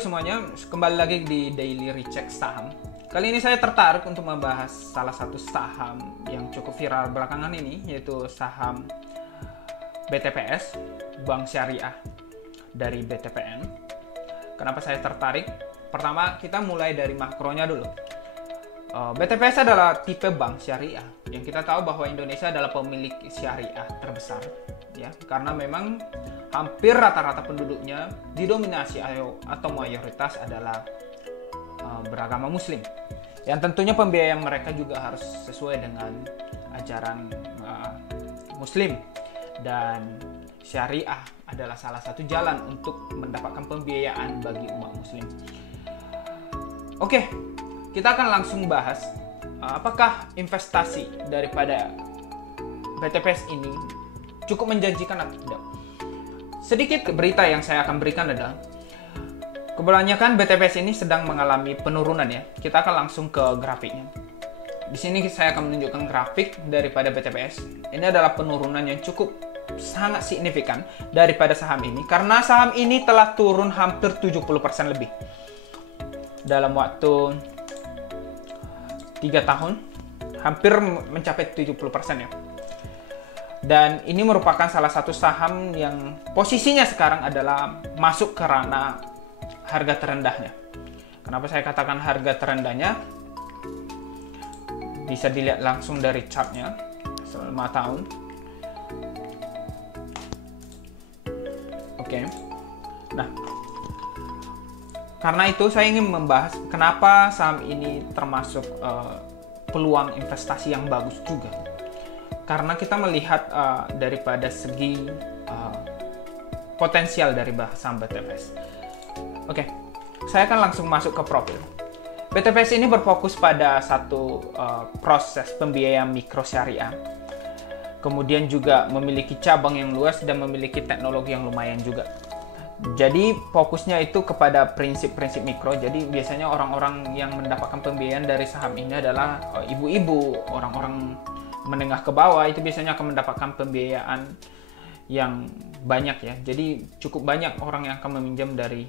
Semuanya, kembali lagi di Daily Recheck Saham. Kali ini saya tertarik untuk membahas salah satu saham yang cukup viral belakangan ini, yaitu saham BTPS, Bank Syariah dari BTPN. Kenapa saya tertarik? Pertama, kita mulai dari makronya dulu. BTPS adalah tipe bank syariah yang kita tahu bahwa Indonesia adalah pemilik syariah terbesar, ya, karena memang hampir rata-rata penduduknya didominasi atau mayoritas adalah beragama Muslim. Yang tentunya pembiayaan mereka juga harus sesuai dengan ajaran Muslim, dan syariah adalah salah satu jalan untuk mendapatkan pembiayaan bagi umat Muslim. Oke, kita akan langsung bahas apakah investasi daripada BTPS ini cukup menjanjikan atau tidak. Sedikit berita yang saya akan berikan adalah kebanyakan BTPS ini sedang mengalami penurunan, ya. Kita akan langsung ke grafiknya. Di sini saya akan menunjukkan grafik daripada BTPS. Ini adalah penurunan yang cukup sangat signifikan daripada saham ini, karena saham ini telah turun hampir 70% lebih dalam waktu 3 tahun, hampir mencapai 70%, ya. Dan ini merupakan salah satu saham yang posisinya sekarang adalah masuk ke ranah harga terendahnya. Kenapa saya katakan harga terendahnya? Bisa dilihat langsung dari chartnya selama 5 tahun. Oke. Nah, karena itu saya ingin membahas kenapa saham ini termasuk peluang investasi yang bagus juga. Karena kita melihat daripada segi potensial dari saham BTPS. Oke, saya akan langsung masuk ke profil. BTPS ini berfokus pada satu proses pembiayaan mikro syariah. Kemudian juga memiliki cabang yang luas dan memiliki teknologi yang lumayan juga. Jadi fokusnya itu kepada prinsip-prinsip mikro. Jadi biasanya orang-orang yang mendapatkan pembiayaan dari saham ini adalah ibu-ibu, orang-orang menengah ke bawah, itu biasanya akan mendapatkan pembiayaan yang banyak, ya. Jadi cukup banyak orang yang akan meminjam dari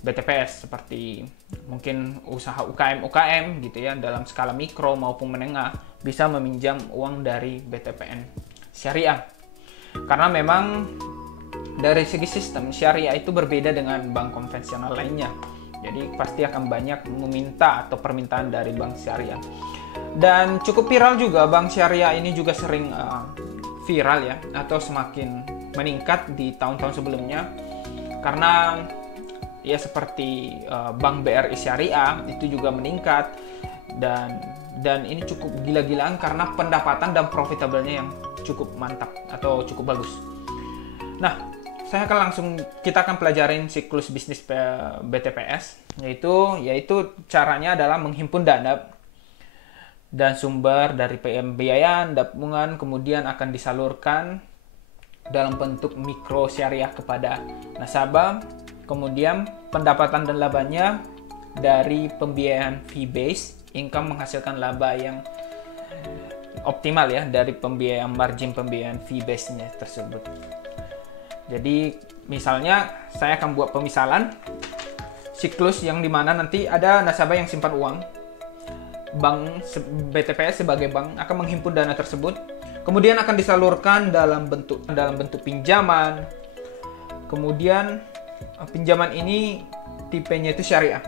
BTPS, seperti mungkin usaha UKM gitu, ya, dalam skala mikro maupun menengah bisa meminjam uang dari BTPN Syariah. Karena memang dari segi sistem syariah itu berbeda dengan bank konvensional lainnya. Jadi pasti akan banyak meminta atau permintaan dari bank syariah. Dan cukup viral juga, bank syariah ini juga sering viral, ya, atau semakin meningkat di tahun-tahun sebelumnya. Karena ya seperti bank BRI Syariah itu juga meningkat, dan ini cukup gila-gilaan karena pendapatan dan profitablenya yang cukup mantap atau cukup bagus. Nah, kita akan pelajarin siklus bisnis BTPS, yaitu caranya adalah menghimpun dana dan sumber dari pembiayaan tabungan, kemudian akan disalurkan dalam bentuk mikro syariah kepada nasabah. Kemudian pendapatan dan labanya dari pembiayaan fee base income menghasilkan laba yang optimal, ya, dari pembiayaan margin pembiayaan fee base-nya tersebut. Jadi misalnya saya akan buat pemisalan siklus yang dimana nanti ada nasabah yang simpan uang, bank BTPS sebagai bank akan menghimpun dana tersebut, kemudian akan disalurkan dalam bentuk pinjaman. Kemudian pinjaman ini tipenya itu syariah.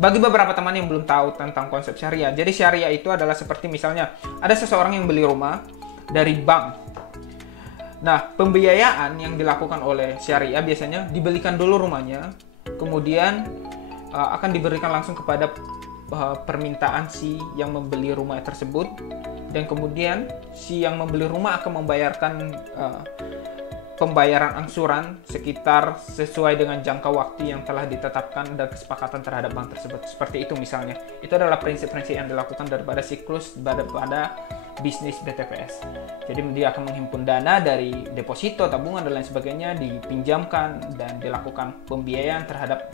Bagi beberapa teman yang belum tahu tentang konsep syariah, jadi syariah itu adalah seperti misalnya ada seseorang yang beli rumah dari bank. Nah, pembiayaan yang dilakukan oleh syariah biasanya dibelikan dulu rumahnya, kemudian akan diberikan langsung kepada permintaan si yang membeli rumah tersebut, dan kemudian si yang membeli rumah akan membayarkan pembayaran angsuran sekitar sesuai dengan jangka waktu yang telah ditetapkan dan kesepakatan terhadap bank tersebut. Seperti itu misalnya. Itu adalah prinsip-prinsip yang dilakukan daripada siklus daripada bisnis BTPS. Jadi dia akan menghimpun dana dari deposito, tabungan, dan lain sebagainya, dipinjamkan dan dilakukan pembiayaan terhadap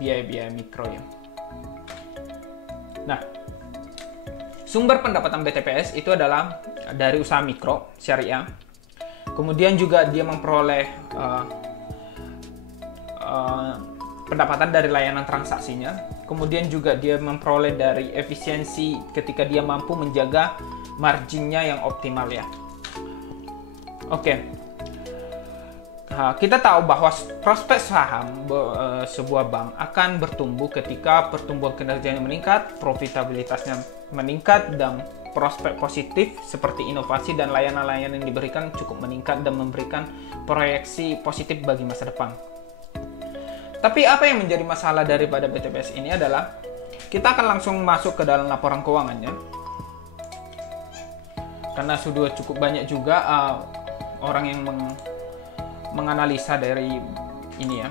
biaya-biaya mikro, ya. Nah, sumber pendapatan BTPS itu adalah dari usaha mikro syariah. Kemudian juga dia memperoleh pendapatan dari layanan transaksinya. Kemudian juga dia memperoleh dari efisiensi ketika dia mampu menjaga marginnya yang optimal ya. Oke. Kita tahu bahwa prospek saham sebuah bank akan bertumbuh ketika pertumbuhan kinerjanya meningkat, profitabilitasnya meningkat, dan prospek positif seperti inovasi dan layanan-layanan yang diberikan cukup meningkat dan memberikan proyeksi positif bagi masa depan. Tapi apa yang menjadi masalah daripada BTPS ini adalah kita akan langsung masuk ke dalam laporan keuangannya. Karena sudah cukup banyak juga orang yang menganalisa dari ini ya.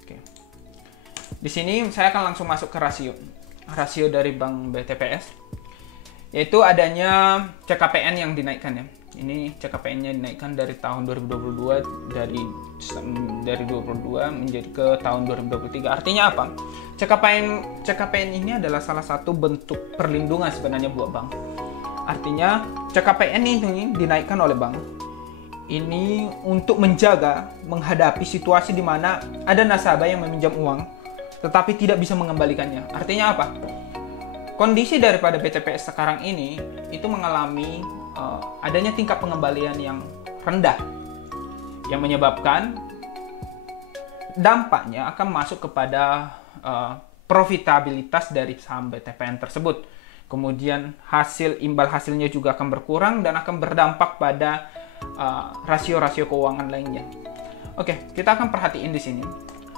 Oke. Di sini saya akan langsung masuk ke rasio dari Bank BTPS, yaitu adanya CKPN yang dinaikkan ya. Ini CKPN-nya dinaikkan dari tahun 2022 dari 22 menjadi ke tahun 2023. Artinya apa? CKPN ini adalah salah satu bentuk perlindungan sebenarnya buat bank. Artinya CKPN ini dinaikkan oleh bank. Ini untuk menghadapi situasi di mana ada nasabah yang meminjam uang tetapi tidak bisa mengembalikannya. Artinya apa? Kondisi daripada BTPS sekarang ini itu mengalami adanya tingkat pengembalian yang rendah, yang menyebabkan dampaknya akan masuk kepada profitabilitas dari saham BTPN tersebut. Kemudian imbal hasilnya juga akan berkurang dan akan berdampak pada rasio-rasio keuangan lainnya. Oke, kita akan perhatiin di sini.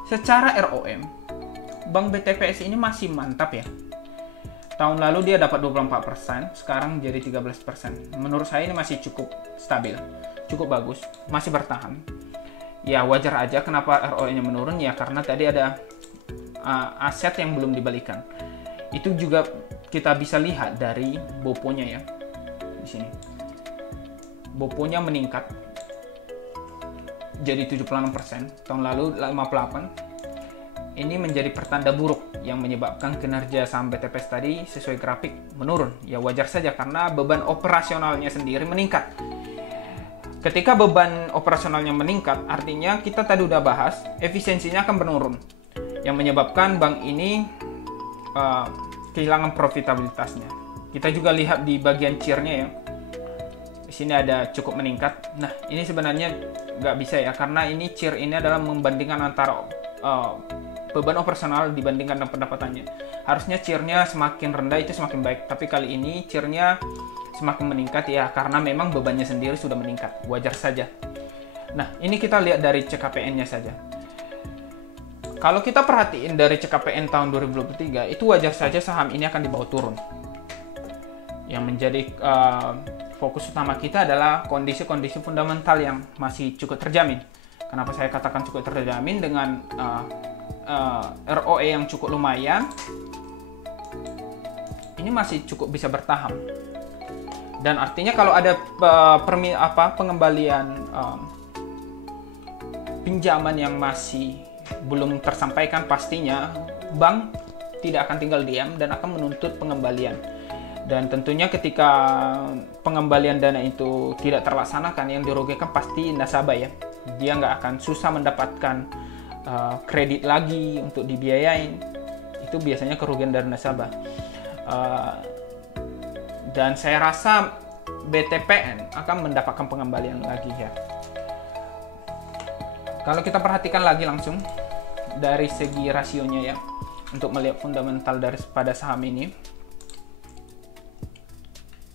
Secara ROM, Bank BTPS ini masih mantap ya. Tahun lalu dia dapat 24%, sekarang jadi 13%. Menurut saya ini masih cukup stabil, cukup bagus, masih bertahan. Ya wajar aja kenapa ROE-nya menurun ya, karena tadi ada aset yang belum dibalikan. Itu juga kita bisa lihat dari BOPO-nya ya. Di sini. BOPO-nya meningkat jadi 76%, tahun lalu 58%. Ini menjadi pertanda buruk yang menyebabkan kinerja saham BTPS tadi sesuai grafik menurun. Ya wajar saja karena beban operasionalnya sendiri meningkat. Ketika beban operasionalnya meningkat, artinya kita tadi udah bahas, efisiensinya akan menurun. Yang menyebabkan bank ini kehilangan profitabilitasnya. Kita juga lihat di bagian CIR-nya ya. Di sini ada cukup meningkat. Nah, ini sebenarnya nggak bisa ya, karena ini CIR ini adalah membandingkan antara beban operasional dibandingkan dengan pendapatannya. Harusnya CIR-nya semakin rendah itu semakin baik, tapi kali ini CIR-nya semakin meningkat ya karena memang bebannya sendiri sudah meningkat, wajar saja. Nah, ini kita lihat dari CKPN-nya saja. Kalau kita perhatiin dari CKPN tahun 2023, itu wajar saja saham ini akan dibawa turun. Yang menjadi fokus utama kita adalah kondisi-kondisi fundamental yang masih cukup terjamin. Kenapa saya katakan cukup terjamin? Dengan ROE yang cukup lumayan, ini masih cukup bisa bertahan. Dan artinya kalau ada pengembalian pinjaman yang masih belum tersampaikan, pastinya bank tidak akan tinggal diam dan akan menuntut pengembalian. Dan tentunya ketika pengembalian dana itu tidak terlaksanakan, yang dirugikan pasti nasabah ya. Dia nggak akan susah mendapatkan kredit lagi untuk dibiayain. Itu biasanya kerugian dari nasabah. Dan saya rasa BTPN akan mendapatkan pengembalian lagi ya. Kalau kita perhatikan lagi langsung dari segi rasionya ya, untuk melihat fundamental daripada saham ini.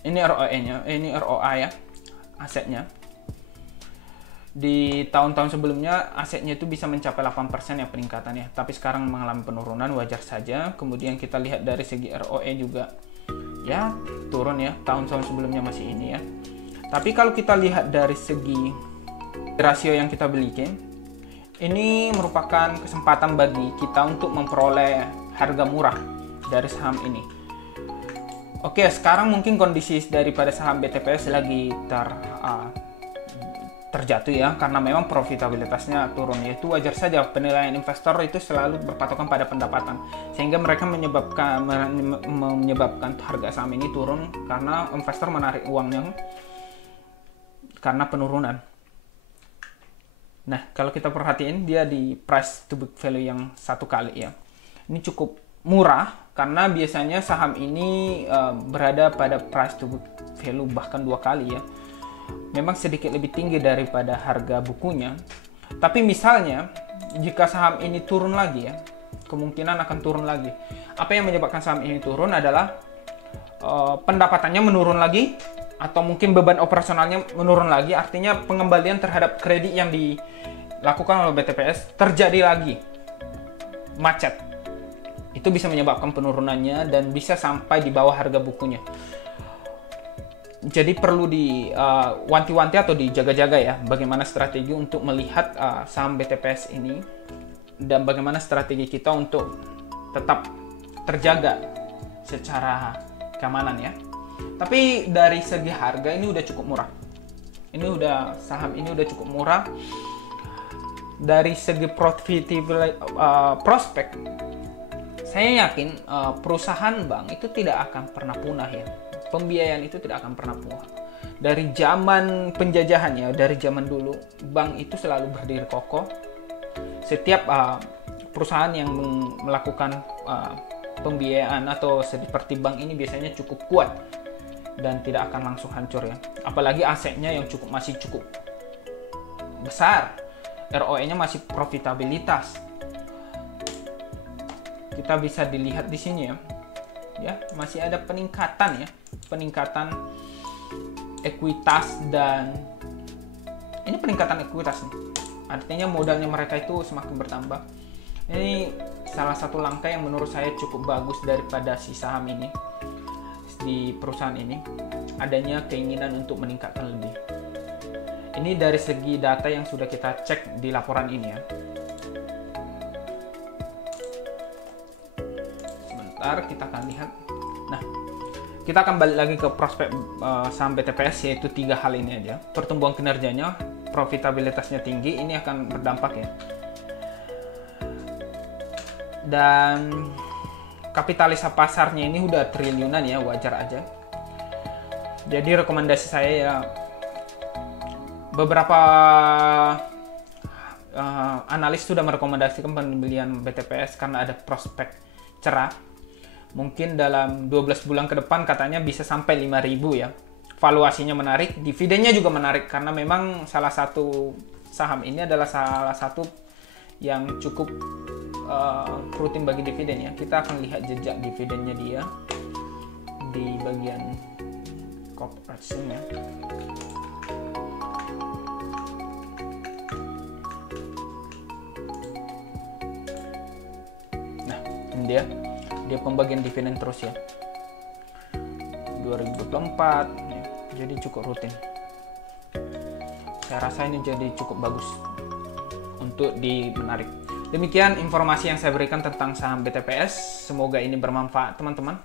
Ini ROE-nya, ini ROA ya, asetnya. Di tahun-tahun sebelumnya asetnya itu bisa mencapai 8% ya peningkatannya, tapi sekarang mengalami penurunan, wajar saja. Kemudian kita lihat dari segi ROE juga ya turun ya, tahun-tahun sebelumnya masih ini ya. Tapi kalau kita lihat dari segi rasio yang kita miliki, ini merupakan kesempatan bagi kita untuk memperoleh harga murah dari saham ini. Oke, sekarang mungkin kondisi daripada saham BTPS lagi terjatuh ya, karena memang profitabilitasnya turun. Itu wajar saja, penilaian investor itu selalu berpatokan pada pendapatan, sehingga mereka menyebabkan harga saham ini turun karena investor menarik uangnya karena penurunan. Nah, kalau kita perhatiin dia di price to book value yang 1 kali ya, ini cukup murah karena biasanya saham ini berada pada price to book value bahkan 2 kali ya. Memang sedikit lebih tinggi daripada harga bukunya. Tapi misalnya jika saham ini turun lagi ya, kemungkinan akan turun lagi. Apa yang menyebabkan saham ini turun adalah pendapatannya menurun lagi, atau mungkin beban operasionalnya menurun lagi. Artinya pengembalian terhadap kredit yang dilakukan oleh BTPS terjadi lagi, macet. Itu bisa menyebabkan penurunannya dan bisa sampai di bawah harga bukunya. Jadi perlu wanti-wanti atau dijaga-jaga ya, bagaimana strategi untuk melihat saham BTPS ini, dan bagaimana strategi kita untuk tetap terjaga secara keamanan ya. Tapi dari segi harga ini udah cukup murah. Saham ini udah cukup murah. Dari segi prospek, saya yakin perusahaan bank itu tidak akan pernah punah ya. Pembiayaan itu tidak akan pernah punah. Dari zaman penjajahan ya, dari zaman dulu, bank itu selalu berdiri kokoh. Setiap perusahaan yang melakukan pembiayaan atau seperti bank ini biasanya cukup kuat dan tidak akan langsung hancur ya. Apalagi asetnya yang masih cukup besar, ROE-nya masih profitabilitas. Kita bisa dilihat di sini ya, masih ada peningkatan ekuitas, dan ini peningkatan ekuitas nih. Artinya modalnya mereka itu semakin bertambah. Ini salah satu langkah yang menurut saya cukup bagus daripada si saham ini. Di perusahaan ini adanya keinginan untuk meningkatkan lebih. Ini dari segi data yang sudah kita cek di laporan ini ya. Sebentar, kita akan lihat. Nah, kita akan balik lagi ke prospek saham BTPS, yaitu 3 hal ini aja. Pertumbuhan kinerjanya, profitabilitasnya tinggi, ini akan berdampak ya. Dan kapitalisasi pasarnya ini udah triliunan ya, wajar aja. Jadi rekomendasi saya ya, beberapa analis sudah merekomendasikan pembelian BTPS karena ada prospek cerah. Mungkin dalam 12 bulan ke depan katanya bisa sampai 5.000 ya. Valuasinya menarik, dividennya juga menarik karena memang salah satu saham ini adalah salah satu yang cukup rutin bagi dividen ya. Kita akan lihat jejak dividennya dia di bagian corporate ya. Nah, ini dia pembagian dividen terus ya, 2024 ya, jadi cukup rutin. Saya rasa ini jadi cukup bagus untuk menarik. Demikian informasi yang saya berikan tentang saham BTPS. Semoga ini bermanfaat teman-teman,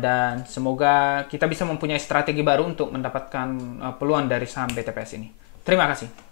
dan semoga kita bisa mempunyai strategi baru untuk mendapatkan peluang dari saham BTPS ini. Terima kasih.